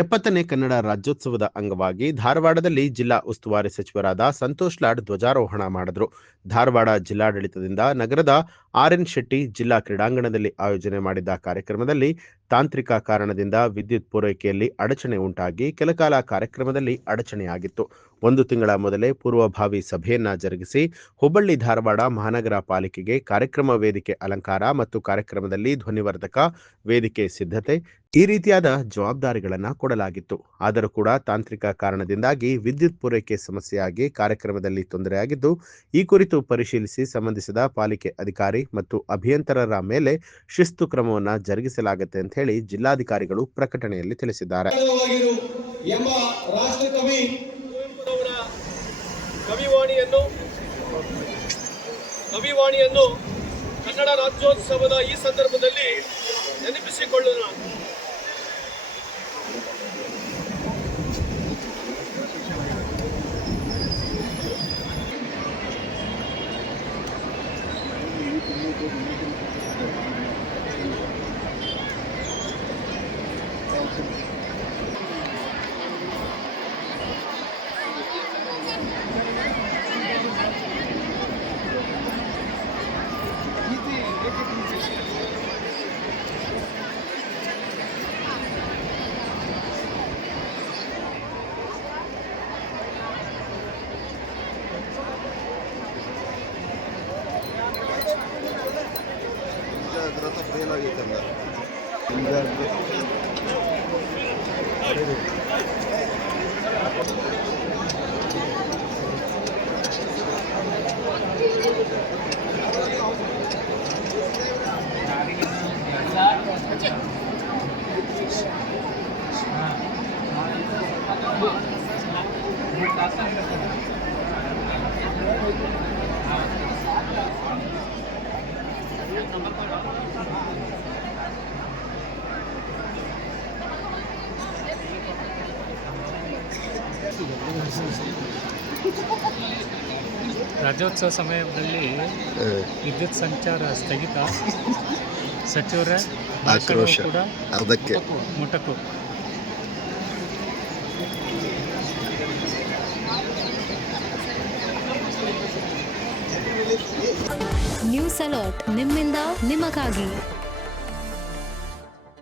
70ನೇ ಕನ್ನಡ ರಾಜ್ಯೋತ್ಸವದ ಅಂಗವಾಗಿ ಧಾರವಾಡದಲ್ಲಿ ಜಿಲ್ಲಾ ಉಸ್ತುವಾರಿ ಸಚಿವರಾದ ಸಂತೋಷ್ ಲಾಡ್ ಧ್ವಜಾರೋಹಣ ಮಾಡಿದ್ರು. ಧಾರವಾಡ ಜಿಲ್ಲಾಡಳಿತದಿಂದ ನಗರದ ಆರ್.ಎನ್. ಶೆಟ್ಟಿ ಜಿಲ್ಲಾ ಕ್ರೀಡಾಂಗಣದಲ್ಲಿ ಆಯೋಜನೆ ಮಾಡಿದ್ದ ಕಾರ್ಯಕ್ರಮದಲ್ಲಿ ತಾಂತ್ರಿಕ ಕಾರಣದಿಂದ ವಿದ್ಯುತ್ ಪೂರೈಕೆಯಲ್ಲಿ ಅಡಚಣೆ ಉಂಟಾಗಿ ಕೆಲಕಾಲ ಕಾರ್ಯಕ್ರಮದಲ್ಲಿ ಅಡಚಣೆಯಾಗಿತ್ತು. 1 ತಿಂಗಳ ಮೊದಲೇ ಪೂರ್ವಭಾವಿ ಸಭೆಯನ್ನ ಜರುಗಿಸಿ ಹುಬ್ಬಳ್ಳಿ ಧಾರವಾಡ ಮಹಾನಗರ ಪಾಲಿಕೆಗೆ ಕಾರ್ಯಕ್ರಮ ವೇದಿಕೆ ಅಲಂಕಾರ ಮತ್ತು ಕಾರ್ಯಕ್ರಮದಲ್ಲಿ ಧ್ವನಿವರ್ಧಕ ವೇದಿಕೆ ಸಿದ್ಧತೆ ಈ ರೀತಿಯಾದ ಜವಾಬ್ದಾರಿಗಳನ್ನ ಕೊಡಲಾಗಿತ್ತು. ಆದರೂ ಕೂಡ ತಾಂತ್ರಿಕ ಕಾರಣದಿಂದಾಗಿ ವಿದ್ಯುತ್ ಪೂರೈಕೆ ಸಮಸ್ಯೆಯಾಗಿ ಕಾರ್ಯಕ್ರಮದಲ್ಲಿ ತೊಂದರೆಯಾಗಿದ್ದು, ಈ ಕುರಿತು ಪರಿಶೀಲಿಸಿ ಸಂಬಂಧಿಸಿದ ಪಾಲಿಕೆ ಅಧಿಕಾರಿ ಮತ್ತು ಅಭಿಯಂತರರ ಮೇಲೆ ಶಿಸ್ತು ಕ್ರಮವನ್ನು ಜರುಗಿಸಲಾಗುತ್ತೆ ಅಂತ ಹೇಳಿ ಜಿಲ್ಲಾಧಿಕಾರಿಗಳು ಪ್ರಕಟಣೆಯಲ್ಲಿ ತಿಳಿಸಿದ್ದಾರೆ. ಕವಿವಾಣಿಯನ್ನು ಕನ್ನಡ ರಾಜ್ಯೋತ್ಸವದ ಈ ಸಂದರ್ಭದಲ್ಲಿ ನೆನಪಿಸಿಕೊಳ್ಳೋಣ. ರಾಜ್ಯೋತ್ಸವ ಸಮಯದಲ್ಲಿ ವಿದ್ಯುತ್ ಸಂಚಾರ ಸ್ಥಗಿತ, ಸಚಿವರ ಆಕ್ರೋಶ ಕೂಡ ಅರ್ಧಕ್ಕೆ ಮುಟಕು. ನ್ಯೂಸ್ ಅಲರ್ಟ್ ನಿಮ್ಮಿಂದ ನಿಮಗಾಗಿ.